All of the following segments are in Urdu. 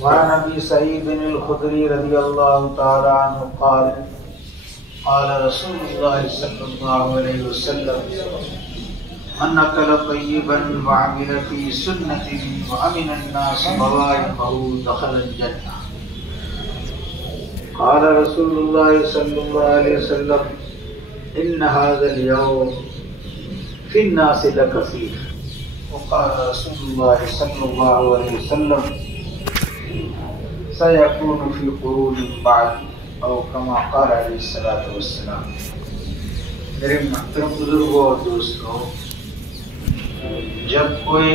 وعن ابي سعيد الخدري رضي الله تعالى عنه قال قال رسول الله صلى الله عليه وسلم من أكل طيبا وعمل في سنة وأمن الناس بوائقه دخل الجنة. قال رسول الله صلى الله عليه وسلم إن هذا اليوم في الناس لكثير. وقال رسول الله صلى الله عليه وسلم سيكون في قرون بعد او كما قال علیہ الصلوۃ والسلام. میرے محترم بزرگوں اور دوستوں، جب کوئی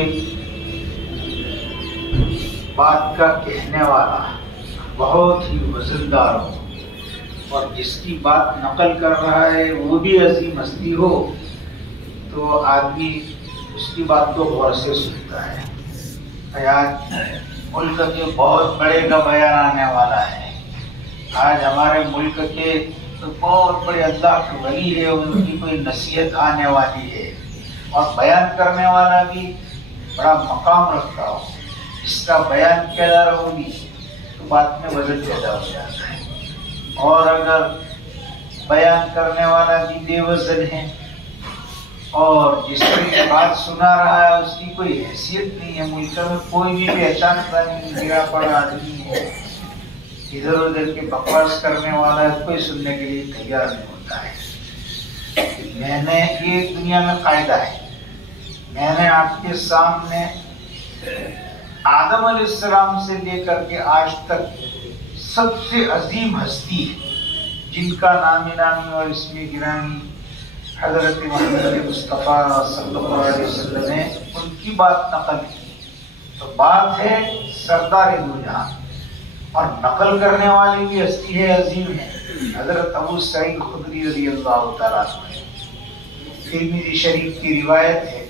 بات کا کہنے والا بہت ہی وزندار ہو اور جس کی بات نقل کر رہا ہے وہ بھی عظیم ہستی ہو تو آدمی اس کی بات کو غور سے سنتا ہے. آج ملک کے بہت بڑے کا بیان آنے والا ہے. آج ہمارے ملک کے تو بہت بڑے اللہ کے ولی ہے، ان کی کوئی نصیحت آنے والی ہے اور بیان کرنے والا بھی بڑا مقام رکھتا ہو. اس کا بیان کیا جا رہا ہوگی تو بات میں وزن پیدا ہو جاتا ہے. اور اگر بیان کرنے والا بھی بے وزن ہے اور جس کی بات سنا رہا ہے اس کی کوئی حیثیت نہیں ہے، ملک میں کوئی بھی پہچان نہیں، گرا پڑا آدمی ہے، ادھر ادھر کے بکواس کرنے والا ہے، کوئی سننے کے لیے تیار نہیں ہوتا ہے. میں نے یہ دنیا میں قاعدہ ہے، میں نے آپ کے سامنے آدم علیہ السلام سے لے کر کے آج تک سب سے عظیم ہستی جن کا نامی نامی اور اسم گرامی حضرت محمد مصطفیٰ صلی اللہ علیہ وسلم نے ان کی بات نقل کی. تو بات ہے سردار دو جہاں اور نقل کرنے والی بھی ہستی ہے، عظیم ہے، حضرت ابو سعید خدری رضی اللہ تعالیٰ عنہ. ترمذی شریف کی روایت ہے،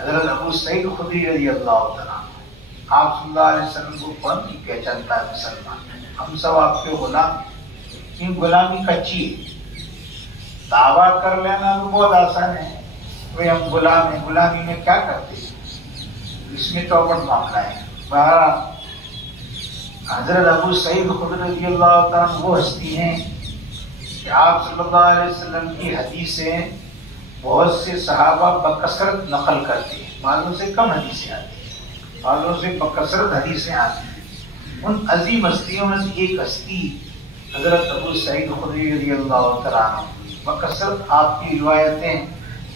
حضرت ابو سعید خدری رضی اللہ تعالیٰ عنہ آپ صلی اللہ علیہ وسلم کو کون نہیں پہچانتا ہے مسلمان، ہم سب آپ کے غلام. یہ غلامی کچی ہے، دعویٰ کر لینا تو بہت آسان ہے، بھئی ہم غلام ہیں، غلامی میں کیا کرتے ہیں، اس میں چوپٹ معاملہ ہے. بہرحال حضرت ابو سعید خدری رضی اللہ تعالیٰ وہ ہستی ہیں کہ آپ صلی اللہ علیہ وسلم کی حدیثیں بہت سے صحابہ بکثرت نقل کرتے ہیں، بعضوں سے کم حدیثیں آتی ہیں، بعضوں سے بکثرت حدیثیں آتی ہیں. ان عظیم ہستیوں میں سے ایک ہستی حضرت ابو سعید خدری رضی اللہ تعالیٰ عنہ بکثرت آپ کی روایتیں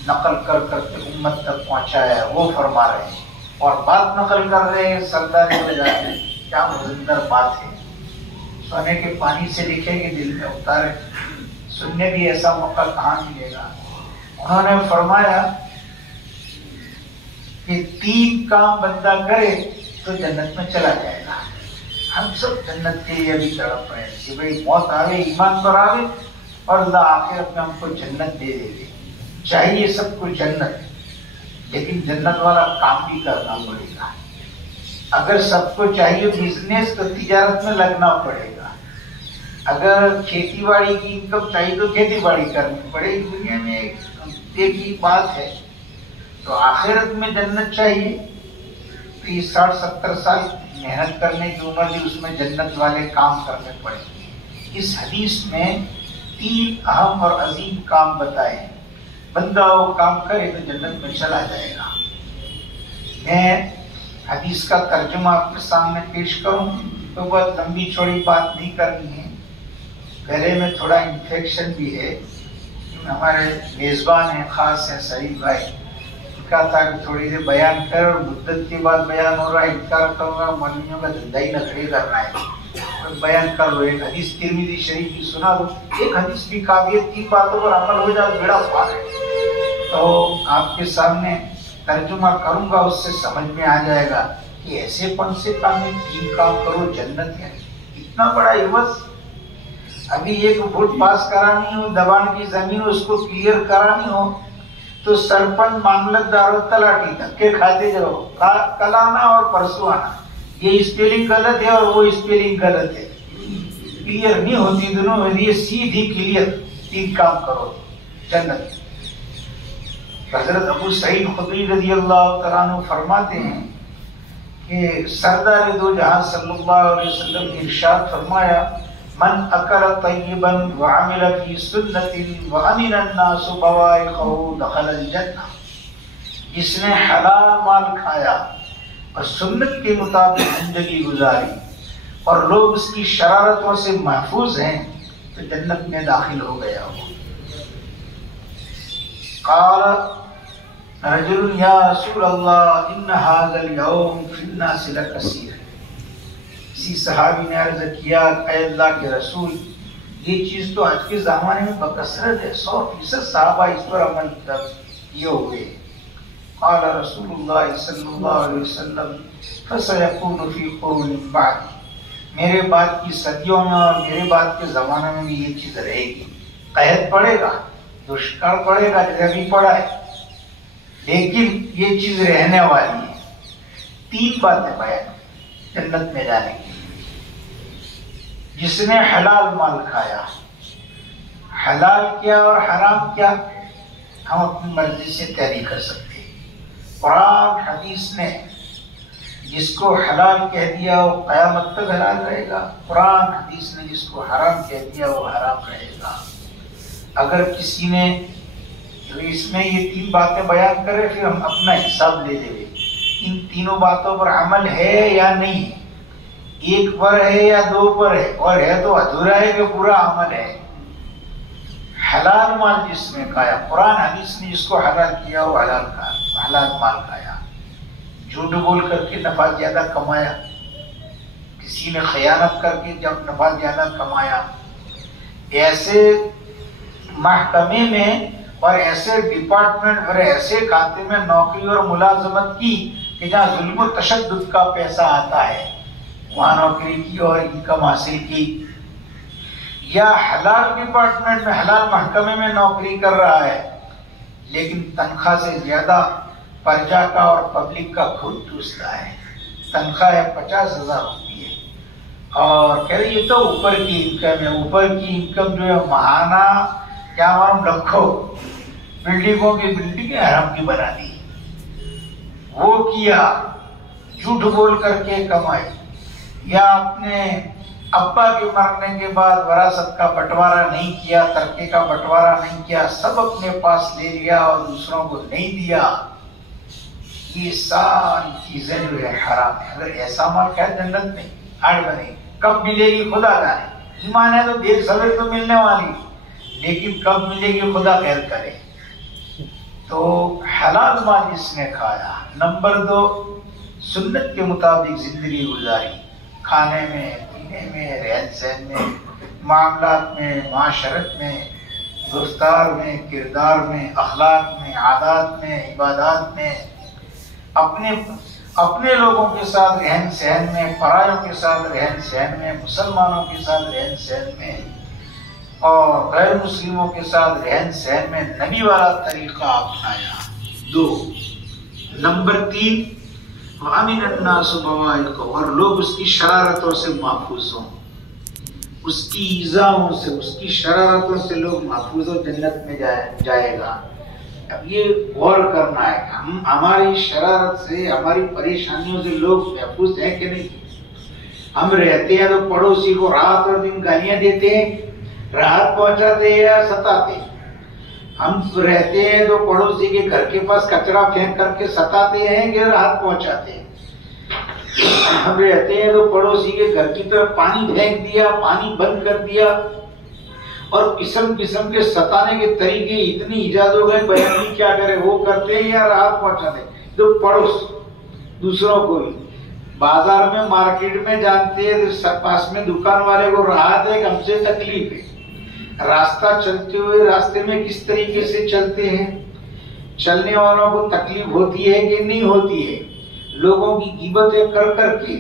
نقل کر کر کے امت تک پہنچایا ہے. وہ فرما رہے ہیں اور بات نقل کر رہے ہیں سردار ہو جاتے ہیں. کیا مزندر بات ہے، سونے کے پانی سے لکھیں گے دل میں اتارے، سننے بھی ایسا موقع کہاں ملے گا. انہوں نے فرمایا کہ 3 کام بندہ کرے تو جنت میں چلا جائے گا. ہم سب جنت کے لیے ابھی تڑپ رہے ہیں کہ بھئی موت آوے، ایمان پر آوے اور اللہ آخرت میں ہم کو جنت دے دے. چاہیے سب کو جنت، لیکن جنت والا کام بھی کرنا پڑے گا. اگر سب کو چاہیے بزنس تو تجارت میں لگنا پڑے گا. اگر کھیتی باڑی کی انکم چاہیے تو کھیتی باڑی کرنی پڑے گی. دنیا میں ایک ہی بات ہے. تو آخرت میں جنت چاہیے تو یہ 60-70 سال محنت کرنے کی عمر بھی اس میں جنت والے کام کرنے پڑے گے. اس حدیث میں 3 اہم اور عظیم کام بتائے ہیں. بندہ وہ کام کرے تو جنت میں چلا جائے گا. میں حدیث کا ترجمہ آپ کے سامنے پیش کروں تو بہت لمبی چوڑی بات نہیں کرنی ہے. گلے میں تھوڑا انفیکشن بھی ہے. ہمارے میزبان ہیں، خاص ہیں سعید بھائی، کہا تھا کہ تھوڑی دیر بیان کر اور مدت کے بعد بیان ہو رہا ہے، انکار کروں گا مولویوں کا دھندا ہی نہ کھڑے کرنا ہے. بیان کر لو، ایک حدیث ترمذی شریف کی سنا دو، ایک حدیث بھی کافی ہے، 3 باتوں پر عمل ہو جائے بیڑا پار ہے. تو آپ کے سامنے ترجمہ کروں گا، اس سے سمجھ میں آ جائے گا کہ ایسے پن سے کام 3 کام کرو جنت ہے. اتنا بڑا عوض. ابھی ایک ووٹ پاس کرانی ہو، دبان کی زمین اس کو کلیئر کرانی ہو تو سرپنچ معاملت دار و تلاٹی دھکے کھاتے جاؤ، کل آنا اور پرسوں آنا، یہ اسپیلنگ غلط ہے اور وہ اسپیلنگ غلط ہے، کلیئر نہیں ہوتی دونوں میں. یہ سیدھی کلیئر 3 کام کرو جنت. حضرت ابو سعید خدری رضی اللہ تعالیٰ عنہ فرماتے ہیں کہ سردار دو جہاں صلی اللہ علیہ وسلم نے ارشاد فرمایا من اکل طیبا وعمل فی سنت وامن الناس بوائقہ دخل الجنہ، جس نے حلال مال کھایا اور سنت کے مطابق زندگی گزاری اور لوگ اس کی شرارتوں سے محفوظ ہیں تو جنت میں داخل ہو گیا ہو۔ قال رجل یا رسول اللہ ان هذا اليوم فی الناس لکثیر، کسی صحابی نے عرض کیا اے اللہ کے رسول یہ چیز تو آج کے زمانے میں بکثرت ہے، 100% صحابہ اس پر عمل کیے ہوئے۔ قال رسول اللہ صلی اللہ علیہ وسلم فسيكون فی قرون بعد، میرے بعد کی صدیوں میں اور میرے بعد کے زمانے میں بھی یہ چیز رہے گی، قحط پڑے گا، دشکال پڑے گا جیسے ابھی پڑا ہے، لیکن یہ چیز رہنے والی ہے۔ 3 باتیں بیان جنت میں جانے کی، جس نے حلال مال کھایا، حلال کیا اور حرام کیا ہم اپنی مرضی سے طے نہیں کر سکتے۔ قرآن حدیث نے جس کو حلال کہہ دیا وہ قیامت تک حلال رہے گا، قرآن حدیث نے جس کو حرام کہہ دیا وہ حرام رہے گا۔ اگر کسی نے اس میں یہ 3 باتیں بیان کرے پھر ہم اپنا حساب لے لیں، ان تینوں باتوں پر عمل ہے یا نہیں، 1 پر ہے یا 2 پر ہے، اور ہے تو ادھورا ہے کہ پورا عمل ہے۔ حلال مال جس نے کھایا، قرآن حدیث نے جس کو حلال کیا وہ حلال کھایا، حلال مال کھایا۔ جھوٹ بول کر کے نفع زیادہ کمایا، کسی نے خیانت کر کے جب نفع زیادہ کمایا، ایسے محکمے میں اور ایسے ڈپارٹمنٹ اور ایسے کھاتے میں نوکری اور ملازمت کی کہ جہاں ظلم و تشدد کا پیسہ آتا ہے، وہاں نوکری کی اور انکم حاصل کی، یا حلال ڈپارٹمنٹ میں حلال محکمے میں نوکری کر رہا ہے لیکن تنخواہ سے زیادہ پرجا کا اور پبلک کا خود چوستا ہے، تنخواہ ہے 50,000 روپیے اور کہہ رہے یہ تو اوپر کی انکم ہے، اوپر کی انکم جو ہے ماہانہ کیا معلوم لکھو بلڈنگوں کی بلڈنگیں حرام کی بنا دی، وہ کیا، جھوٹ بول کر کے کمائی، یا اپنے ابا کے مرنے کے بعد وراثت کا بٹوارا نہیں کیا، ترکے کا بٹوارا نہیں کیا، سب اپنے پاس لے لیا اور دوسروں کو نہیں دیا، یہ ساری چیزیں جو ہے حرام ہے۔ اگر ایسا مال کھائے جنت میں آڑ بنے، کب ملے گی خدا جانے، ایمان ہے تو دیر سویر تو ملنے والی، لیکن کب ملے گی خدا خیر کرے۔ تو حلال مال جس نے کھایا، نمبر 2 سنت کے مطابق زندگی گزاری، کھانے میں، پینے میں، رہن سہن میں، معاملات میں، معاشرت میں، گفتار میں، کردار میں، اخلاق میں، عادات میں، عبادات میں، اپنے لوگوں کے ساتھ رہن سہن میں، پرایوں کے ساتھ رہن سہن میں، مسلمانوں کے ساتھ رہن سہن میں اور غیر مسلموں کے ساتھ رہن سہن میں نبی والا طریقہ اپنایا۔ 2 نمبر 3 وَأَمِنَ النَّاسُ بَوَائِقَهُ، اور لوگ اس کی شرارتوں سے محفوظ ہوں، اس کی ایذاؤں سے، اس کی شرارتوں سے لوگ محفوظ ہو، جنت میں جائے گا۔ اب یہ غور کرنا ہے کہ ہماری شرارت سے، ہماری پریشانیوں سے لوگ محفوظ ہیں کہ نہیں۔ ہم رہتے ہیں تو پڑوسی کو رات اور دن گالیاں دیتے ہیں، راحت پہنچاتے ہیں یا ستاتے ہیں؟ ہم رہتے ہیں تو پڑوسی کے گھر کے پاس کچرا پھینک کر کے ستاتے ہیں کہ راحت پہنچاتے ہیں؟ ہم رہتے ہیں تو پڑوسی کے گھر کی طرف پانی پھینک دیا، پانی بند کر دیا، اور قسم قسم کے ستانے کے طریقے اتنی ایجاد ہو گئے، بیان بھی کیا کرے، وہ کرتے ہیں یا راحت پہنچاتے ہیں؟ تو پڑوس دوسروں کو بھی بازار میں، مارکیٹ میں جانتے ہیں، پاس میں دکان والے کو راحت ہے کہ ہم سے تکلیف ہے۔ راستہ چلتے ہوئے راستے میں کس طریقے سے چلتے ہیں، چلنے والوں کو تکلیف ہوتی ہے کہ نہیں ہوتی ہے؟ لوگوں کی غیبتیں کر کر کے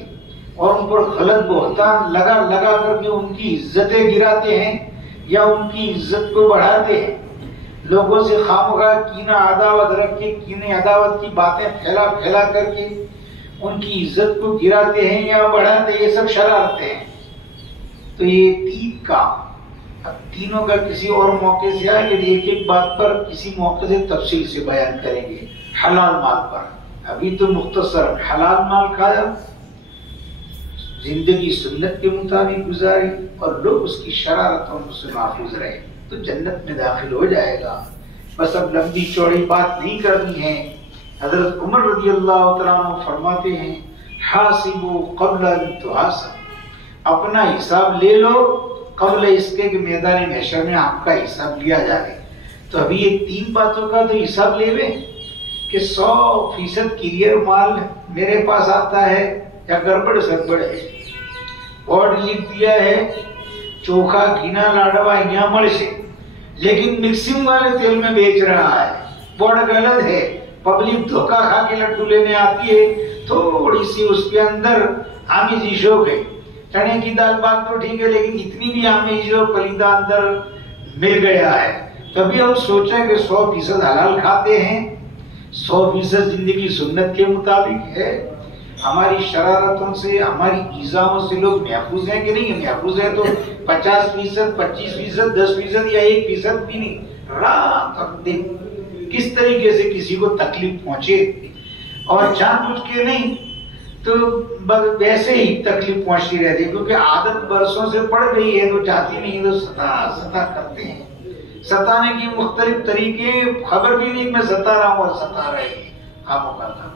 اور ان پر غلط بہتان لگا کر کے ان کی عزتیں گراتے ہیں یا ان کی عزت کو بڑھاتے ہیں؟ لوگوں سے خامخواہ کینہ عداوت رکھ کے، کینے عداوت کی باتیں پھیلا کر کے ان کی عزت کو گراتے ہیں یا بڑھاتے ہیں؟ یہ سب شرارتیں ہیں۔ تو یہ 3 کام، اب تینوں کا کسی اور موقع سے آگے ایک ایک بات پر کسی موقع سے تفصیل سے بیان کریں گے۔ حلال مال پر ابھی تو مختصر حلال مال کھایا، زندگی سنت کے مطابق گزاری اور لوگ اس کی شرارتوں سے محفوظ رہے تو جنت میں داخل ہو جائے گا۔ بس اب لمبی چوڑی بات نہیں کرنی ہے۔ حضرت عمر رضی اللہ تعالیٰ عنہ فرماتے ہیں حاسبوا قبل ان تحاسب، اپنا حساب لے لو قبل اس کے کہ میدان محشر میں آپ کا حساب لیا جائے۔ تو ابھی یہ 3 باتوں کا تو حساب لے لیں کہ 100% کلیئر مال میرے پاس آتا ہے یا گڑبڑ سڑبڑ ہے۔ بورڈ لکھ دیا ہے چوکھا گھینا لاڈوا یہاں مل سے، لیکن مکسنگ والے تیل میں بیچ رہا ہے، بورڈ غلط ہے، پبلک دھوکہ کھا کے لڈو لینے آتی ہے، تھوڑی سی اس کے اندر آمیزش ہو گئی۔ چنے کی دال بات تو ٹھیک ہے، لیکن اتنی بھی آمیزش ہو پلیدہ اندر مل گیا ہے، تبھی ہم سوچیں کہ 100% حلال کھاتے ہیں، 100% زندگی سنت کے مطابق ہے، ہماری شرارتوں سے ہماری ایذاؤں سے لوگ محفوظ ہیں کہ نہیں محفوظ ہے؟ تو 50%، 25%، 10% یا 1% بھی نہیں، رات اور دن کس طریقے سے کسی کو تکلیف پہنچے، اور جان بوجھ کے نہیں تو ویسے ہی تکلیف پہنچتی رہتی ہے، کیونکہ عادت برسوں سے پڑ گئی ہے تو چاہتی نہیں تو ستا کرتے ہیں۔ ستانے کی مختلف طریقے، خبر بھی نہیں میں ستا رہا ہوں اور ستا رہے ہیں خاموں کا تھا۔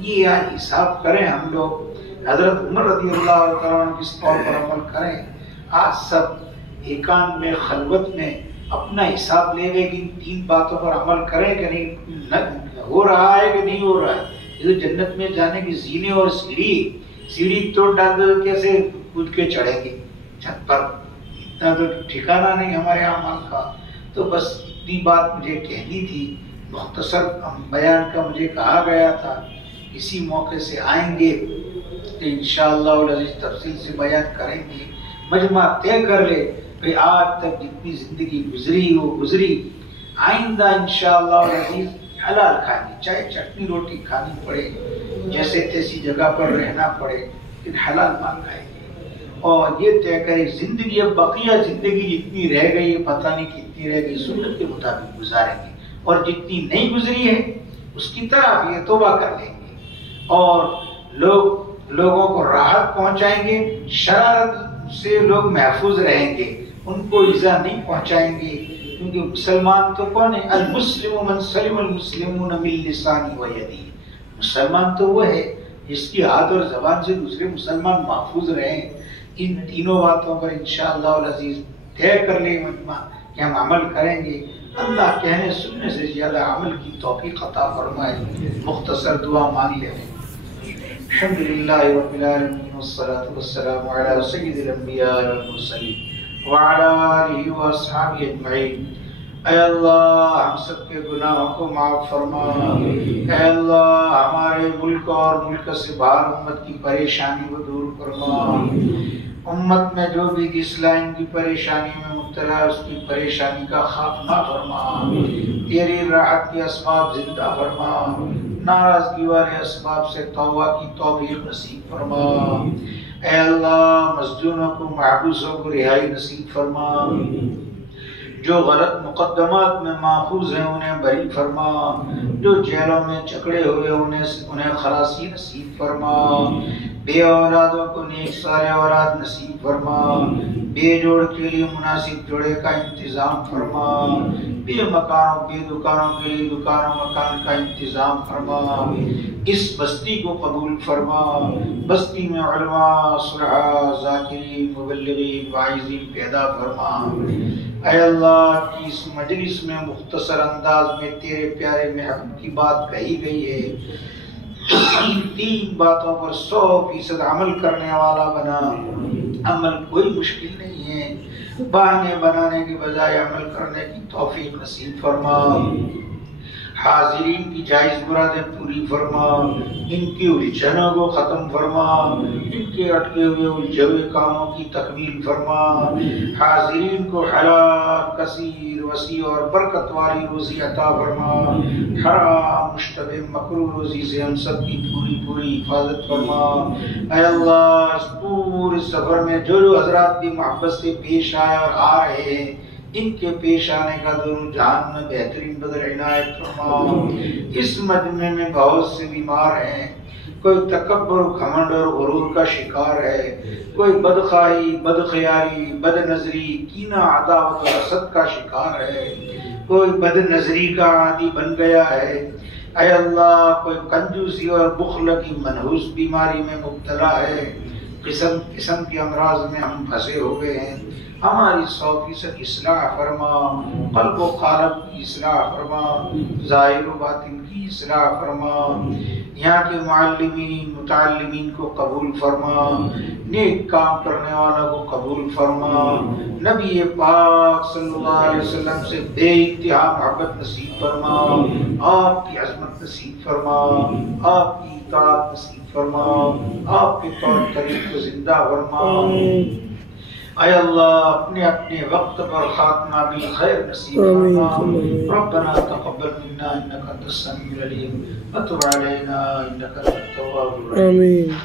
یہ حساب کریں ہم لوگ، حضرت عمر رضی اللہ تعالیٰ عنہ کس طور پر عمل کریں۔ آج سب ایکان میں خلوت میں اپنا حساب لے گئے کہ ان 3 باتوں پر عمل کریں کہ نہیں، ہو رہا ہے کہ نہیں ہو رہا ہے۔ یہ تو جنت میں جانے کی زینے اور سیڑھی توڑ ڈال دو کیسے کود کے چڑھیں گے چھت پر، اتنا تو ٹھکانہ نہیں ہمارے اعمال کا۔ تو بس اتنی بات مجھے کہنی تھی، مختصر بیان کا مجھے کہا گیا تھا، اسی موقع سے آئیں گے تو انشاءاللہ العزیز تفصیل سے بیان کریں گے۔ مجمع طے کر لے کہ آج تک جتنی زندگی گزری وہ گزری، آئندہ انشاءاللہ العزیز حلال کھانی، چاہے چٹنی روٹی کھانی پڑے، جیسے تیسی جگہ پر رہنا پڑے، لیکن حلال مال کھائیں گے۔ اور یہ طے کرے زندگی اب بقیہ زندگی جتنی رہ گئی ہے پتہ نہیں کتنی رہ گئی، سنت کے مطابق گزاریں گے، اور جتنی نہیں گزری ہے اس کی طرف یہ توبہ کر لیں گے، اور لوگوں کو راحت پہنچائیں گے، شرارت سے لوگ محفوظ رہیں گے، ان کو ایذا نہیں پہنچائیں گے، کیونکہ مسلمان تو کون ہے؟ المسلم من سلم المسلمون من لسانہ و یدہ، مسلمان تو وہ ہے جس کی ہاتھ اور زبان سے دوسرے مسلمان محفوظ رہیں۔ ان تینوں باتوں پر انشاءاللہ العزیز طے کر لیں مجمع کہ ہم عمل کریں گے۔ اللہ کہنے سننے سے زیادہ عمل کی توفیق عطا فرمائے۔ مختصر دعا مانگ لیں۔ الحمدللہ رب العالمین والصلاة والسلام علی سید الانبیاء والمرسلین وعلی آلہ واصحابہ اجمعین۔ اے اللہ ہم سب کے گناہوں کو معاف فرما، اے اللہ ہمارے ملک اور ملک سے باہر امت کی پریشانی کو دور فرما، امت میں جو بھی اسلام کی پریشانی میں مبتلا ہے اس کی پریشانی کا خاتمہ فرما، تیری راحت کے اسباب زندہ فرما، ناراضگی والے اسباب سے توبہ کی توفیق نصیب فرما، اے اللہ مسجونوں کو محبوسوں کو رہائی نصیب فرما، جو غلط مقدمات میں محفوظ ہیں انہیں بری فرما، جو جیلوں میں جکڑے ہوئے انہیں خلاصی نصیب فرما، بے اولادوں کو نیک صالح اولاد نصیب فرما، بے جوڑ کے لیے مناسب جوڑے کا انتظام فرما، بے مکانوں بے دکانوں کے لیے دکان و مکان کا انتظام فرما، اس بستی کو قبول فرما، بستی میں علماء صلحاء ذاکرین مبلغین واعظین پیدا فرما۔ اے اللہ کی اس مجلس میں مختصر انداز میں تیرے پیارے محبوب کی بات کہی گئی ہے، ان 3 باتوں پر 100% عمل کرنے والا بنا۔ عمل کوئی مشکل نہیں ہے، بہانے بنانے کی بجائے عمل کرنے کی توفیق نصیب فرما، حاضرین کی جائز مرادیں پوری فرما، ان کی الجھنوں کو ختم فرما، ان کے اٹکے ہوئے الجھے ہوئے کاموں کی تکمیل فرما، حاضرین کو حلال کثیر وسیع اور برکت والی روزی عطا فرما، حرام مشتبہ مکروہ روزی سے ہم سب کی پوری حفاظت فرما۔ اے اللہ اس پورے سفر میں جو حضرات بھی محبت سے پیش آئے اور آ رہے ہیں ان کے پیش آنے کا دور جہان میں بہترین بدل عنایت فرما۔ اس مجمع میں بہت سے بیمار ہیں، کوئی تکبر، گھمنڈ اور غرور کا شکار ہے، کوئی بدخواہی، بدخیالی، بد نظری، کینہ، عداوت اور حسد کا شکار ہے، کوئی بد نظری کا عادی بن گیا ہے، اے اللہ کوئی کنجوسی اور بخل کی منحوس بیماری میں مبتلا ہے، قسم قسم کے امراض میں ہم پھنسے ہو گئے ہیں، ہماری 100% اصلاح فرما، قلب و قالب کی اصلاح فرما، ظاہر و باطن کی اصلاح فرما، یہاں کے معلمین متعلمین کو قبول فرما، نیک کام کرنے والوں کو قبول فرما، نبی پاک صلی اللہ علیہ وسلم سے بے انتہا محبت نصیب فرما، آپ کی عظمت نصیب فرما، آپ کی اطاعت نصیب فرما، آپ کے طور طریق کو زندہ فرما۔ اے اللہ اپنے اپنے وقت پر خاتمہ بالخیر نصیب فرما۔ ربنا تقبل منا انك انت السميع العليم وتب علينا انك انت التواب الرحيم۔